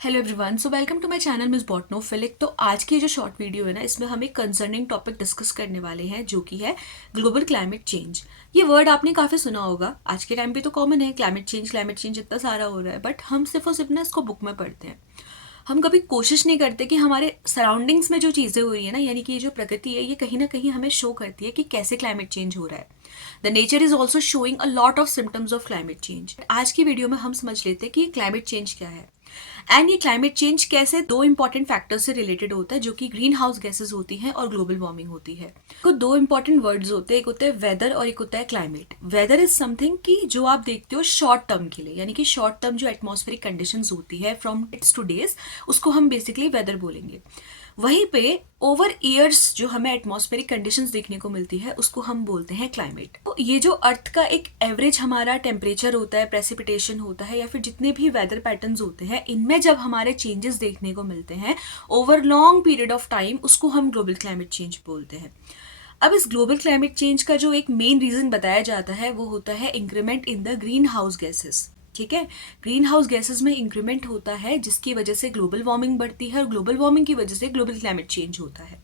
Hello everyone, so welcome to my channel Miss Botnophilic. तो आज की जो शॉर्ट वीडियो है ना, इसमें हम एक कंसर्निंग टॉपिक डिस्कस करने वाले हैं जो कि है ग्लोबल क्लाइमेट चेंज। ये वर्ड आपने काफ़ी सुना होगा, आज के टाइम पे तो कॉमन है। क्लाइमेट चेंज इतना सारा हो रहा है, बट हम सिर्फ और सिर्फ ना इसको बुक में पढ़ते हैं। हम कभी कोशिश नहीं करते कि हमारे सराउंडिंग्स में जो चीज़ें हो रही है ना, यानी कि ये जो प्रकृति है, ये कहीं ना कहीं हमें शो करती है कि कैसे क्लाइमेट चेंज हो रहा है। The nature is also showing a lot of symptoms of climate change. आज की वीडियो में हम समझ लेते हैं कि क्लाइमेट चेंज क्या है एंड ये क्लाइमेट चेंज कैसे दो इंपॉर्टेंट फैक्टर्स से रिलेटेड होता है, जो कि ग्रीन हाउस गैसेज होती हैं और ग्लोबल वार्मिंग होती है। तो दो इंपॉर्टेंट वर्ड्स होते हैं, एक होता है वेदर और एक होता है क्लाइमेट। वेदर इज समथिंग कि जो आप देखते हो शॉर्ट टर्म के लिए, यानी कि शॉर्ट टर्म जो एटमॉस्फेरिक कंडीशंस होती है फ्रॉम डेज टू डेज, उसको हम बेसिकली वेदर बोलेंगे। वहीं पे ओवर ईयर्स जो हमें एटमॉस्फेरिक कंडीशंस देखने को मिलती है, उसको हम बोलते हैं क्लाइमेट। तो ये जो अर्थ का एक एवरेज हमारा टेम्परेचर होता है, प्रेसिपिटेशन होता है, या फिर जितने भी वेदर पैटर्न्स होते हैं, इनमें जब हमारे चेंजेस देखने को मिलते हैं over long period of time, उसको हम ग्लोबल क्लाइमेट चेंज बोलते हैं। अब इस ग्लोबल क्लाइमेट चेंज का जो एक मेन रीजन बताया जाता है वो होता है increment in the green house gases. ठीक है, ग्रीन हाउस गैसेस में इंक्रीमेंट होता है, जिसकी वजह से ग्लोबल वार्मिंग बढ़ती है और ग्लोबल वार्मिंग की वजह से ग्लोबल क्लाइमेट चेंज होता है।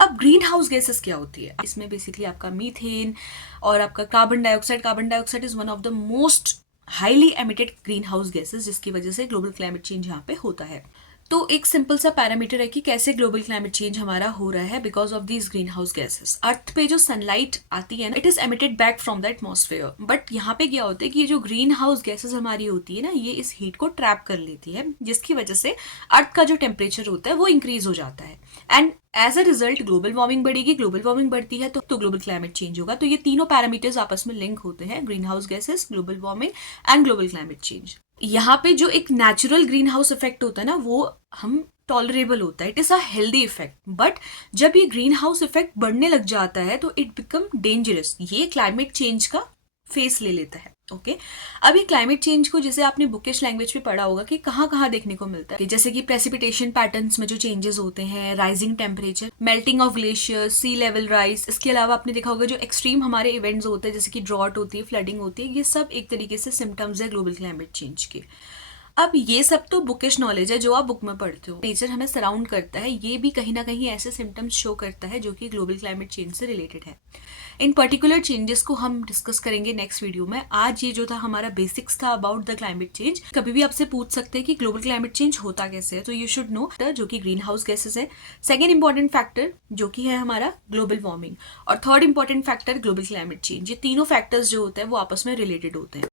अब ग्रीन हाउस गैसेस क्या होती है? इसमें बेसिकली आपका मीथेन और आपका carbon dioxide is one of the most highly emitted green house gases, जिसकी वजह से ग्लोबल क्लाइमेट चेंज यहाँ पे होता है। तो एक सिंपल सा पैरामीटर है कि कैसे ग्लोबल क्लाइमेट चेंज हमारा हो रहा है because of these greenhouse gases. Earth पे जो सनलाइट आती है ना, it is emitted back from the atmosphere, but यहाँ पे क्या होता है कि ये जो ग्रीन हाउस गैसेस हमारी होती है ना, ये इस हीट को ट्रैप कर लेती है, जिसकी वजह से अर्थ का जो टेम्परेचर होता है वो इंक्रीज हो जाता है and as a result global warming बढ़ेगी। ग्लोबल वार्मिंग बढ़ती है तो ग्लोबल क्लाइमेट चेंज होगा। तो ये तीनों पैरामीटर्स आपस में लिंक होते हैं, green house gases, global warming and global climate change. यहाँ पे जो एक नेचुरल ग्रीन हाउस इफेक्ट होता है ना, वो हम टॉलरेबल होता है, it is a healthy effect. But जब ये ग्रीन हाउस इफेक्ट बढ़ने लग जाता है तो इट बिकम डेंजरस, ये क्लाइमेट चेंज का फेस ले लेता है। ओके अब ये क्लाइमेट चेंज को, जैसे आपने बुकिश लैंग्वेज में पढ़ा होगा कि कहाँ कहाँ देखने को मिलता है, जैसे कि प्रेसिपिटेशन पैटर्न्स में जो चेंजेस होते हैं, rising temperature, melting of glaciers, sea level rise. इसके अलावा आपने देखा होगा जो एक्सट्रीम हमारे इवेंट्स होते हैं, जैसे कि ड्रॉट होती है, फ्लडिंग होती है, ये सब एक तरीके से सिम्टम्स है ग्लोबल क्लाइमेट चेंज के। अब ये सब तो बुकिश नॉलेज है जो आप बुक में पढ़ते हो। नेचर हमें सराउंड करता है, ये भी कहीं ना कहीं ऐसे सिम्टम्स शो करता है जो कि ग्लोबल क्लाइमेट चेंज से रिलेटेड है। इन पर्टिकुलर चेंजेस को हम डिस्कस करेंगे नेक्स्ट वीडियो में। आज ये जो था हमारा बेसिक्स था अबाउट द क्लाइमेट चेंज। कभी भी आपसे पूछ सकते हैं कि ग्लोबल क्लाइमेट चेंज होता कैसे है, तो यू शुड नो जो कि ग्रीन हाउस गैसेस है, सेकेंड इंपॉर्टेंट फैक्टर जो कि है हमारा ग्लोबल वार्मिंग, और third important factor global climate change. ये तीनों फैक्टर्स जो होते हैं वो आपस में रिलेटेड होते हैं।